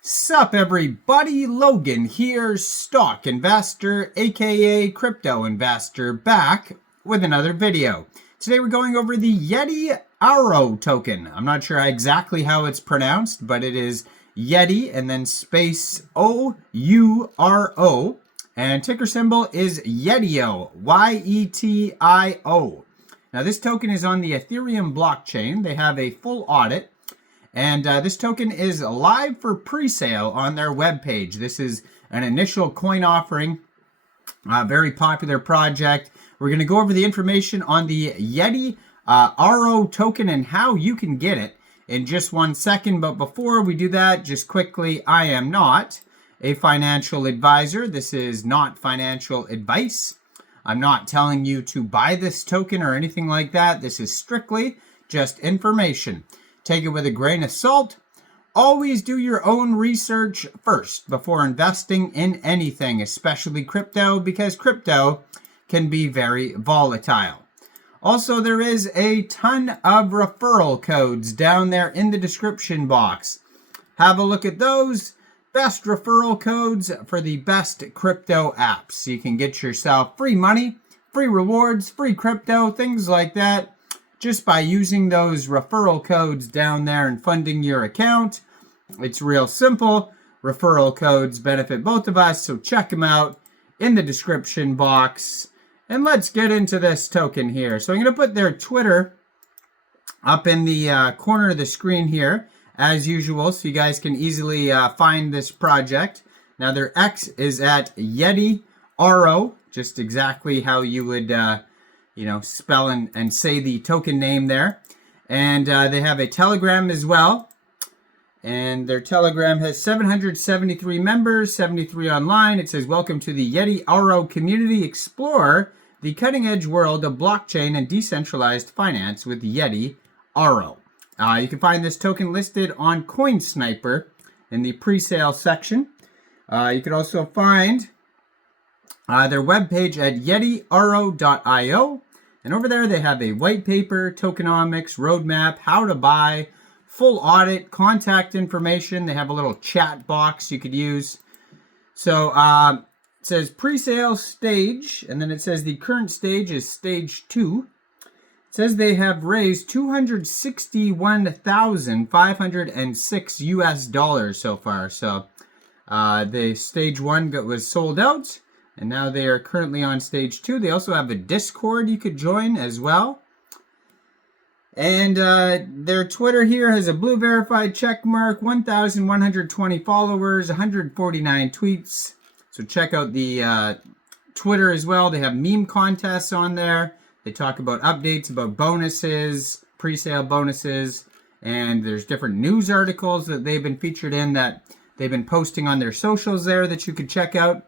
Sup everybody, Logan here, stock investor, aka crypto investor, back with another video. Today we're going over the Yeti Ouro token. I'm not sure exactly how it's pronounced, but it is Yeti and then space O-U-R-O, and ticker symbol is Yetio, Y-E-T-I-O. Now this token is on the Ethereum blockchain. They have a full audit. And this token is live for pre-sale on their webpage. This is an initial coin offering, very popular project. We're going to go over the information on the Yeti Ouro token and how you can get it in just 1 second. But before we do that, just quickly, I am not a financial advisor. This is not financial advice. I'm not telling you to buy this token or anything like that. This is strictly just information. Take it with a grain of salt. Always do your own research first before investing in anything, especially crypto, because crypto can be very volatile. Also, there is a ton of referral codes down there in the description box. Have a look at those. Best referral codes for the best crypto apps. You can get yourself free money, free rewards, free crypto, things like that, just by using those referral codes down there and funding your account. It's real simple. Referral codes benefit both of us, so check them out in the description box. And let's get into this token here. So I'm going to put their Twitter up in the corner of the screen here, as usual, so you guys can easily find this project. Now their X is at Yeti Ouro, just exactly how you would spell and say the token name there. And they have a Telegram as well. And their Telegram has 773 members, 73 online. It says, welcome to the Yeti Ouro community. Explore the cutting-edge world of blockchain and decentralized finance with Yeti Ouro. You can find this token listed on CoinSniper in the pre-sale section. You can also find their webpage at yetiouro.io. And over there, they have a white paper, tokenomics, roadmap, how to buy, full audit, contact information. They have a little chat box you could use. So it says pre-sale stage, and then it says the current stage is stage 2. It says they have raised $261,506 US so far. So the stage 1 was sold out. And now they are currently on stage 2. They also have a Discord you could join as well. And their Twitter here has a blue verified check mark, 1,120 followers, 149 tweets. So check out the Twitter as well. They have meme contests on there. They talk about updates, about bonuses, pre-sale bonuses. And there's different news articles that they've been featured in that they've been posting on their socials there that you could check out.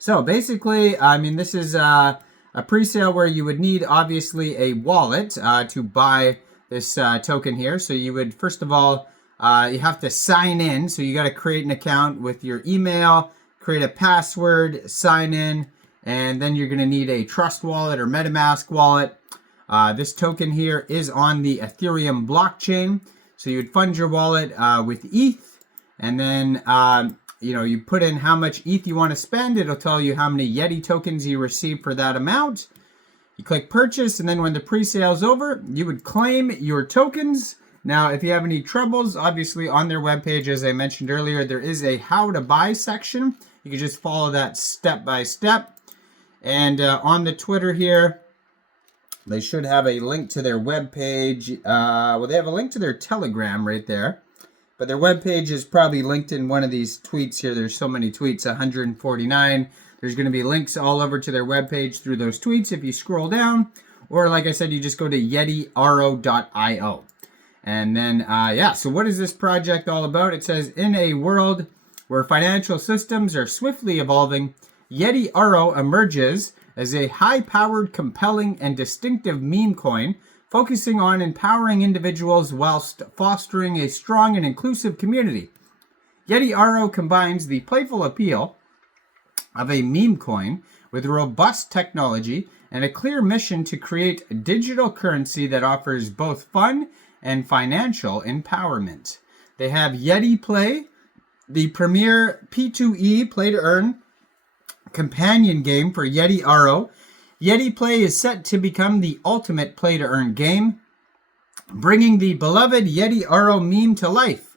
So basically, I mean, this is a pre-sale where you would need, obviously, a wallet to buy this token here. So you would, first of all, you have to sign in. So you got to create an account with your email, create a password, sign in, and then you're going to need a Trust wallet or MetaMask wallet. This token here is on the Ethereum blockchain. So you would fund your wallet with ETH, and then you put in how much ETH you want to spend. It'll tell you how many Yeti tokens you receive for that amount. You click purchase, and then when the pre-sale is over, you would claim your tokens. Now, if you have any troubles, obviously on their webpage, as I mentioned earlier, there is a how to buy section. You can just follow that step by step. And on the Twitter here, they should have a link to their webpage. Well, they have a link to their Telegram right there. But their webpage is probably linked in one of these tweets here. There's so many tweets, 149. There's going to be links all over to their webpage through those tweets if you scroll down. Or like I said, you just go to yetiouro.io. And then, so what is this project all about? It says, in a world where financial systems are swiftly evolving, Yeti Ouro emerges as a high-powered, compelling, and distinctive meme coin focusing on empowering individuals whilst fostering a strong and inclusive community. Yeti Ouro combines the playful appeal of a meme coin with robust technology and a clear mission to create a digital currency that offers both fun and financial empowerment. They have Yeti Play, the premier P2E play-to-earn companion game for Yeti Ouro. Yeti Play is set to become the ultimate play-to-earn game, bringing the beloved Yeti Ouro meme to life.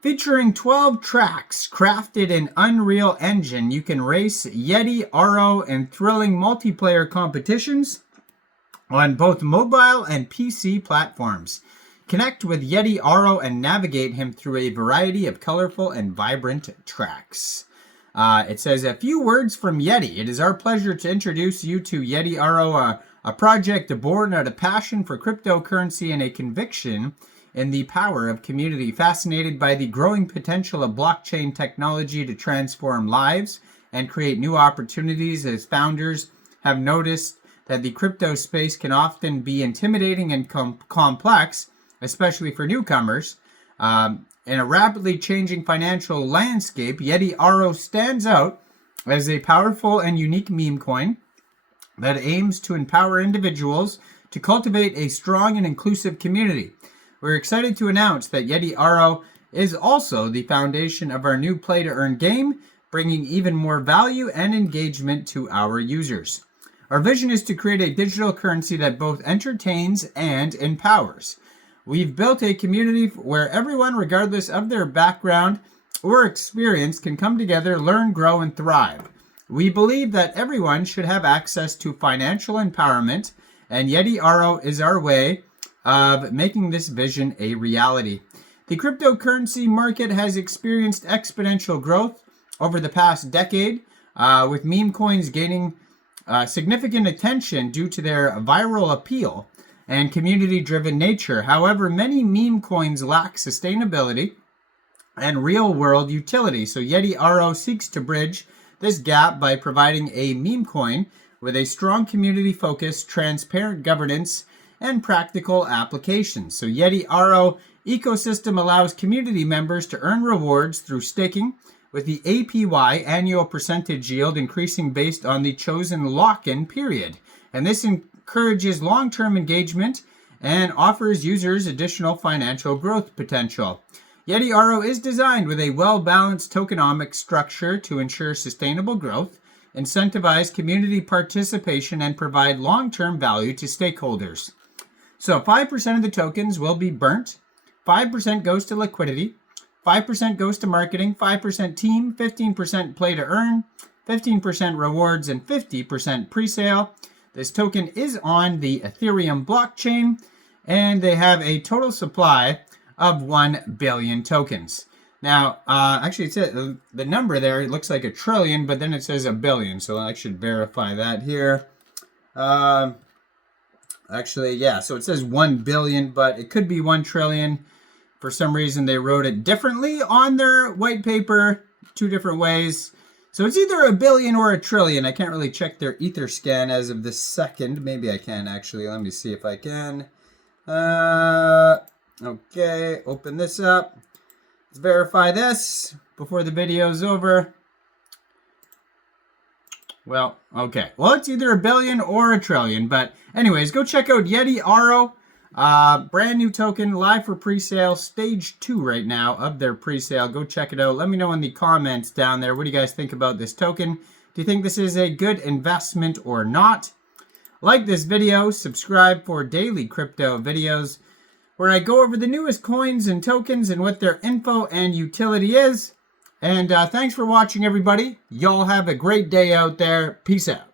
Featuring 12 tracks crafted in Unreal Engine, you can race Yeti Ouro in thrilling multiplayer competitions on both mobile and PC platforms. Connect with Yeti Ouro and navigate him through a variety of colorful and vibrant tracks. It says, a few words from Yeti. It is our pleasure to introduce you to Yeti Ouro, a project born out of passion for cryptocurrency and a conviction in the power of community. Fascinated by the growing potential of blockchain technology to transform lives and create new opportunities, as founders have noticed that the crypto space can often be intimidating and complex, especially for newcomers. In a rapidly changing financial landscape, Yeti Ouro stands out as a powerful and unique meme coin that aims to empower individuals to cultivate a strong and inclusive community. We're excited to announce that Yeti Ouro is also the foundation of our new play-to-earn game, bringing even more value and engagement to our users. Our vision is to create a digital currency that both entertains and empowers. We've built a community where everyone, regardless of their background or experience, can come together, learn, grow, and thrive. We believe that everyone should have access to financial empowerment, and Yeti Ouro is our way of making this vision a reality. The cryptocurrency market has experienced exponential growth over the past decade, with meme coins gaining significant attention due to their viral appeal and community-driven nature. However, many meme coins lack sustainability and real-world utility, so Yeti Ouro seeks to bridge this gap by providing a meme coin with a strong community focus, transparent governance, and practical applications. So Yeti Ouro ecosystem allows community members to earn rewards through staking, with the APY, annual percentage yield, increasing based on the chosen lock-in period. And this encourages long-term engagement and offers users additional financial growth potential. Yeti Ouro is designed with a well-balanced tokenomic structure to ensure sustainable growth, incentivize community participation, and provide long-term value to stakeholders. So 5% of the tokens will be burnt, 5% goes to liquidity, 5% goes to marketing, 5% team, 15% play to earn, 15% rewards, and 50% pre-sale. This token is on the Ethereum blockchain, and they have a total supply of 1 billion tokens. Now, actually, it says the number there, it looks like a trillion, but then it says a billion, so I should verify that here. Actually, yeah, so it says 1 billion, but it could be 1 trillion. For some reason, they wrote it differently on their white paper, 2 different ways. So it's either a billion or a trillion. I can't really check their Etherscan as of this second. Maybe I can, actually. Let me see if I can. Okay, open this up. Let's verify this before the video's over. Well, okay. Well, it's either a billion or a trillion. But anyways, go check out Yeti Ouro. Brand new token, live for pre-sale, stage 2 right now of their pre-sale. Go check it out. Let me know in the comments down there. What do you guys think about this token? Do you think this is a good investment or not? Like this video, subscribe for daily crypto videos where I go over the newest coins and tokens and what their info and utility is. And thanks for watching, everybody. Y'all have a great day out there. Peace out.